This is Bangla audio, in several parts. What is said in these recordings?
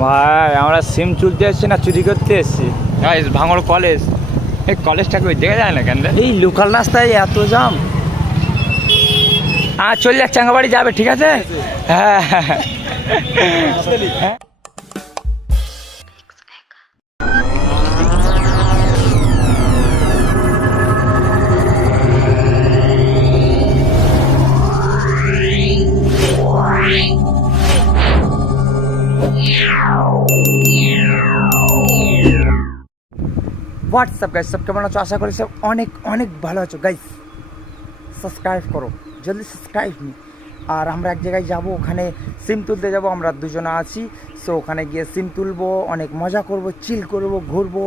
ভাই আমরা সিম চুলতে এসেছি না চুরি করতে এসেছি? ভাঙড় কলেজ, এই কলেজটাকে ওই দেখে যায় না কেন? এই লোকাল রাস্তায় এত জাম। চল যাক, চাঙ্গাবাড়ি যাবে, ঠিক আছে? হ্যাঁ হ্যাঁ হ্যাঁ। হোয়াটসঅ্যাপ গাইস, সব কেমন আছো? আশা করি সব অনেক অনেক ভালো আছো গাইস। সাবস্ক্রাইব করো, জলদি সাবস্ক্রাইব নি। আর আমরা এক জায়গায় যাব, ওখানে সিম তুলতে যাব, আমরা দুজনে আছি। সো ওখানে গিয়ে সিম তুলবো, অনেক মজা করব, চিল করব, ঘুরবো।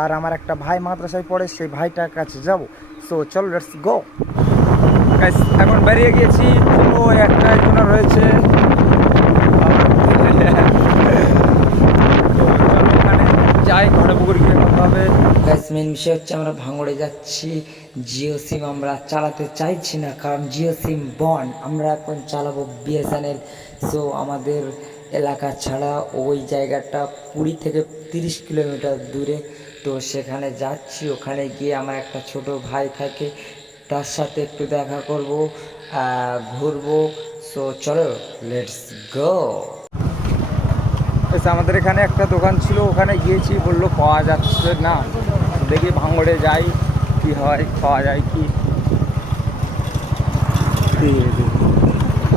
আর আমার একটা ভাই মাদ্রাসায় পড়ে, সেই ভাইটার কাছে যাব। সো চলো, লেটস গো গাইস। এখন বেরিয়ে গিয়েছি, তো একটা একজনের রয়েছে যাই, ঘরে পুকুর গিয়ে কথা হবে। গ্যাস মেন বিষয় হচ্ছে আমরা ভাঙড়ে যাচ্ছি। জিও সিম আমরা চালাতে চাইছি না, কারণ জিও সিম বন্ধ। আমরা এখন চালাবো বিএসএনএল। সো আমাদের এলাকা ছাড়া ওই জায়গাটা 20 থেকে 30 কিলোমিটার দূরে। তো সেখানে যাচ্ছি, ওখানে গিয়ে আমার একটা ছোট ভাই থাকে, তার সাথে একটু দেখা করব, ঘুরবো। সো চলো, লেটস গো। আমাদের এখানে একটা দোকান ছিল, ওখানে গিয়েছি, বললো পাওয়া যাচ্ছে না। দেখি ভাঙড়ে যাই কি হয়, পাওয়া যায় কি।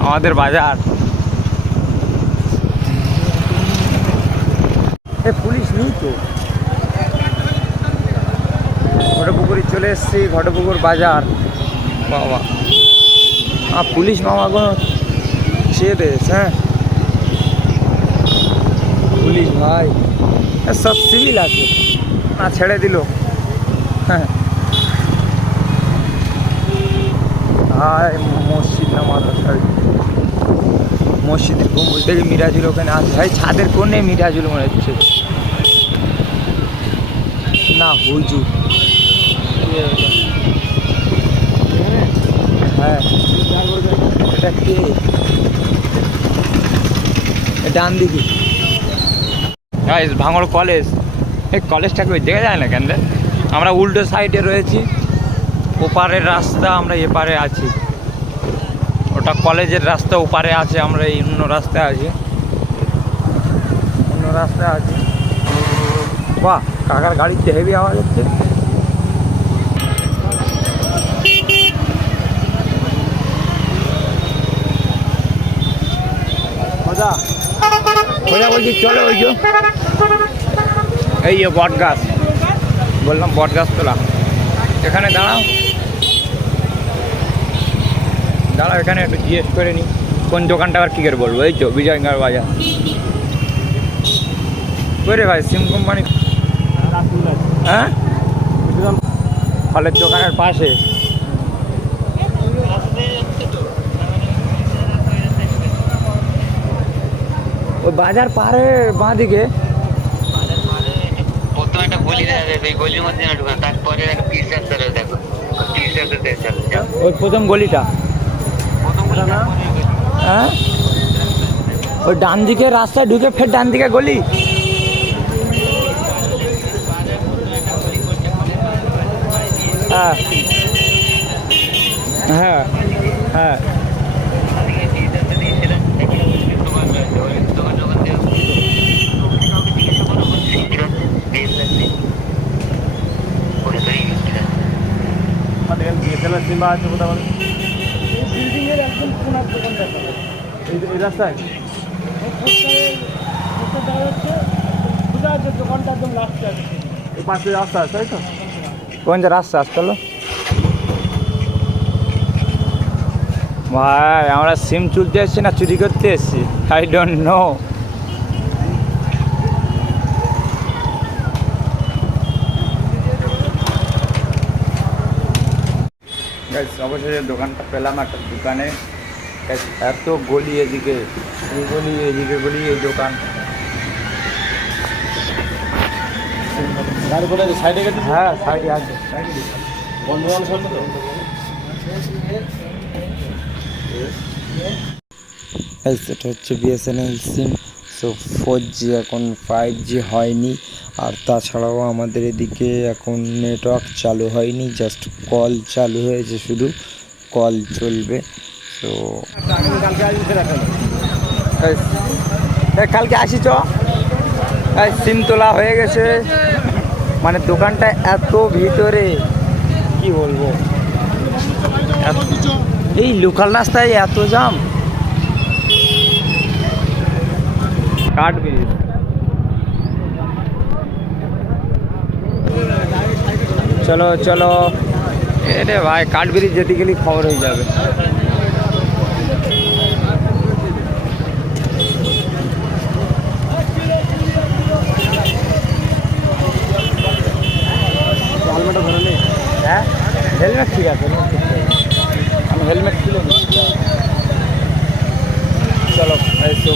আমাদের বাজার পুলিশ নেই তো। ঘটপুকুরি চলে এসেছি, ঘটপুকুর বাজার। বাবা, পুলিশ মামাগুলো ছেড়ে দিয়েছে। হ্যাঁ, পুলিশ ভাই সব সিভিল আছে, না ছেড়ে দিল। হ্যাঁ, মসজিদ না মাদ্রাসা, মসজিদের গম্বুজ দেখি মিরাজুল ওখানে আছে। ভাই ছাদের কোণে মিরাজুল মনে হচ্ছে, না হুজুর। হ্যাঁ, এটা কে? ডান দিকে ভাঙড় কলেজ, এই কলেজটাকে ওই দেখা যায় না কেন? আমরা উল্টো সাইডে রয়েছি, ওপারের রাস্তা, আমরা এপারে আছি। ওটা কলেজের রাস্তা ওপারে আছে, আমরা এই অন্য রাস্তায় আছি, অন্য রাস্তায় আছি। বাহ, কাকার গাড়িতে হেভি আওয়াজ হচ্ছে। মজা মজা বলছি, চলো ওই যে এই বট গাছ, বললাম বট গাছ তোলা। এখানে দাঁড়াও দাঁড়াও, এখানে একটু জিজ্ঞেস করে নিই কোন দোকানটা আর কী করে বলবো। এই তো বিজয়নগর বাজার। করে ভাই সিম কোম্পানি, হ্যাঁ, ফলের দোকানের পাশে। ওই বাজার পারে বাঁ দিকে ওই প্রথম গলিটা, হ্যাঁ, ওই ডান দিকে রাস্তায় ঢুকে ফের ডান দিকে গলি। হ্যাঁ হ্যাঁ হ্যাঁ, সিমা আছে কোথাও বিল্ডিংয়ের একদম কোনার দোকানটা, এই রাস্তায় দোকানটা একদম লাস্টে আছে, এই পাশে রাস্তা আছে, তাই তো? কোন যে রাস্তা আসতে হলো ভাই? আমরা সিম চুলতে এসেছি না চুরি করতে এসেছি? I don't know. অবশেষে দোকানটা পেলাম, একটা দোকানে। এত গলি এদিকে, এই গলি এদিকে গলি, এই দোকান। সাইডে গেছে, হ্যাঁ সাইডে আছে, সেটা হচ্ছে বিএসএনএল সিম। সো 4G এখন 5G হয়নি, আর তাছাড়াও আমাদের এদিকে এখন নেটওয়ার্ক চালু হয়নি, জাস্ট কল চালু হয়েছে, শুধু কল চলবে। তো কালকে আসি চ, সিম তোলা হয়ে গেছে, মানে দোকানটা এত ভিতরে কি বলবো, এই লোকাল রাস্তায় এত জাম। কাঠ ব্রিজ, চলো চলো, এরে ভাই কাঠ ব্রিজ যেতে গেলে খবর হয়ে যাবে। হ্যাঁ হেলমেট ঠিক আছে, আমি হেলমেট খুলে নিচ্ছি। চলো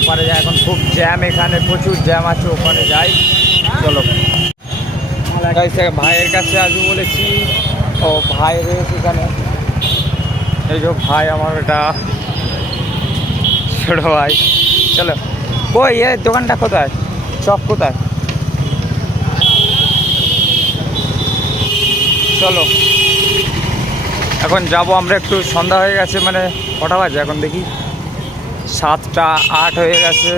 ওখানে যাই, এখন খুব জ্যাম, এখানে প্রচুর জ্যাম আছে, ওখানে যাই। চলো ভাইয়ের কাছে আসবো বলেছি, ও ভাই রয়েছে এখানে, এই যে ভাই আমার এটা ছোট ভাই। চলো কই এ দোকানটা কোথায়, চক কোথায়? চলো এখন যাব আমরা, একটু সন্ধ্যা হয়ে গেছে, মানে কটা বাজে এখন দেখি, 7টা 8 হয়ে গেছে।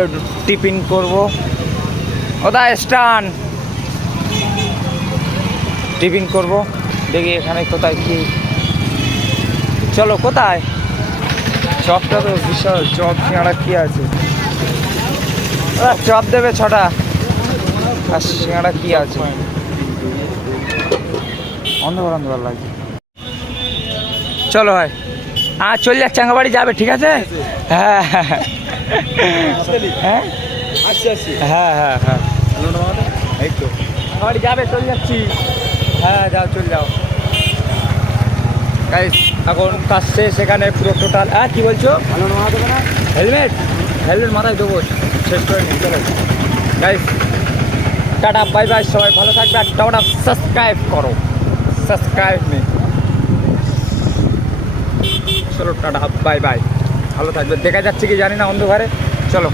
একটু টিফিন করবো, ওদা স্টান টিফিন করবো, দেখি এখানে কোথায় কি। চলো কোথায়, চপটা তো বিশাল, চপ সিঙ্গাড়া কি আছে, চপ দেবে 6টা, আর সিঙ্গাড়া কি আছে, অন্ধকার অন্ধকার লাগছে। চলো ভাই, চলে যাক, চাঙ্গাবাড়ি যাবে, ঠিক আছে? হ্যাঁ হ্যাঁ হ্যাঁ হ্যাঁ হ্যাঁ হ্যাঁ, এই তো চাঙ্গাবাড়ি যাবে, চলে যাচ্ছি। হ্যাঁ যাও, চলে যাও গাইস, এখন কাজ শেষ এখানে পুরো টোটাল। কি বলছো, হেলমেট হেলমেট মাথায় দেবো, শেষ করে নিই। চলো গাইস, টাটা বাই বাই, সবাই ভালো থাকবে, আর টাটা সাবস্ক্রাইব করো, সাবস্ক্রাইব মি। চলো টাটা বাই বাই, ভালো থাকবে, দেখা যাচ্ছে কি জানি না অন্ধকারে। চলো।